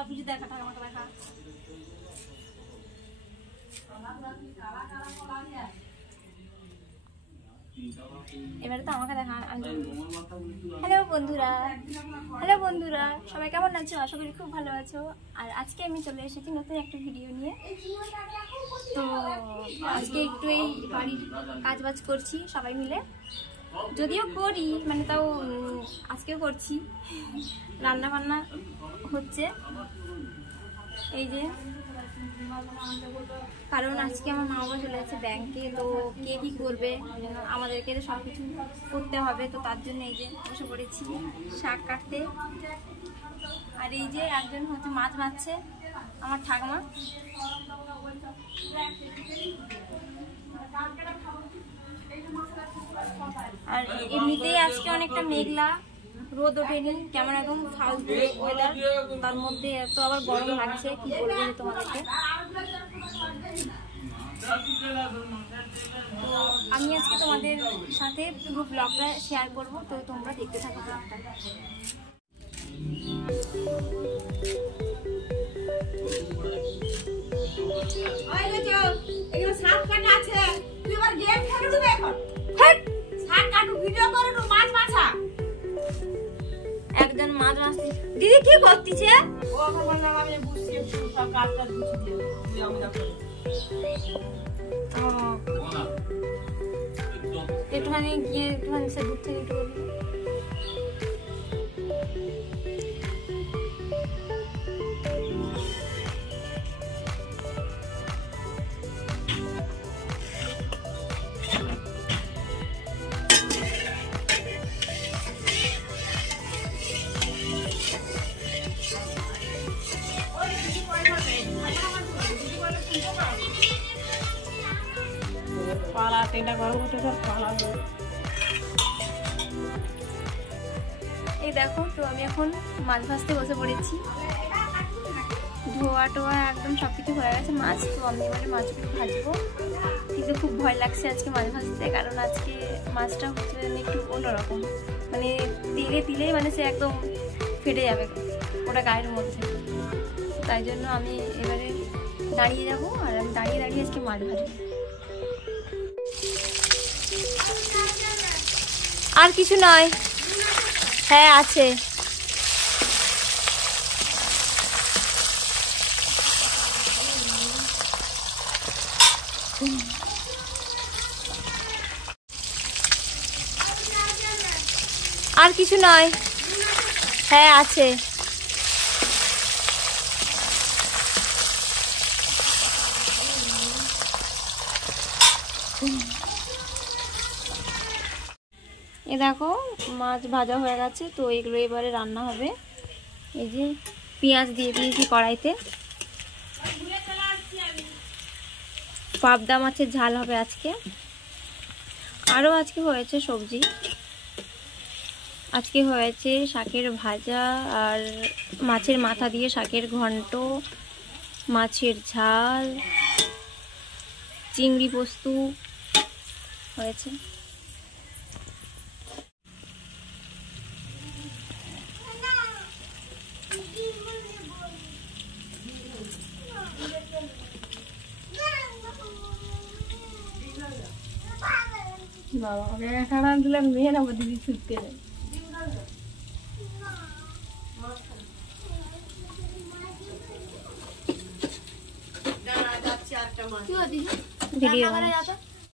সবকিছু দেখা, আমাকে দেখা। এবারে তো আমাকে দেখা। হ্যালো বন্ধুরা, সবাই কেমন আছো? আশা করি খুব ভালো আছো। আর আজকে আমি চলে এসেছি নতুন একটা ভিডিও নিয়ে। তো আজকে একটু এই বাড়ির কাজবাজ করছি সবাই মিলে, যদিও করি মানে তাও আজকেও করছি। রান্না বান্না হচ্ছে এই যে, কারণ আজকে আমার মা বাবা চলে যাচ্ছে ব্যাংকে। তো কে কি করবে, আমাদেরকে সব কিছু করতে হবে। তো তার জন্য এই যে বসে পড়েছি শাক কাটতে। আর এই যে একজন হচ্ছে মাছ ভাজছে, আমার ঠাকুমা। আর এমনিতেই আজকে অনেকটা মেঘলা, রোদ ওঠেনি, কেমন একদম ফালতু ওয়েদার। তার মধ্যে এত আবার গরম লাগছে, কি বলবো তোমাদেরকে। তো আমি আজকে তোমাদের সাথে পুরো ব্লগটা শেয়ার করব, তো তোমরা দেখতে থাকো ব্লগটা। একজন মাছ মাছতে, দিদি কি করতেছে? একটুখানি গিয়ে একটুখানি সে দূর থেকে একটু বলবি। এই দেখো, তো আমি এখন মাছ ভাজতে বসে পড়েছি। ধোয়া টোয়া একদম সবকিছু হয়ে গেছে মাছ। তো আমি এবারে মাছগুলো ভাজবো, কিন্তু খুব ভয় লাগছে আজকে মাছ ভাজতে, কারণ আজকে মাছটা হচ্ছে একটু অন্যরকম, মানে তেলে দিলেই মানে সে একদম ফেটে যাবে ওটা গায়ের মধ্যে। তাই জন্য আমি এবারে দাঁড়িয়ে যাবো, আর আমি দাঁড়িয়ে দাঁড়িয়ে আজকে মাছ ভাজবো। আর কিছু নয়, হ্যাঁ আছে। আর কিছু নয়, হ্যাঁ আছে। এ দেখো মাছ ভাজা হয়ে গেছে, তো এগুলো এবারে রান্না হবে। এই যে পেঁয়াজ দিয়ে দিয়েছি কড়াইতে, পাবদা মাছের ঝাল হবে আজকে। আরও আজকে হয়েছে সবজি, আজকে হয়েছে শাকের ভাজা, আর মাছের মাথা দিয়ে শাকের ঘন্ট, মাছের ঝাল, চিংড়ি পোস্ত হয়েছে। বাবা খানা দিলাম, মেয়ে না দিদি ছুটতে যায়। ভিডিও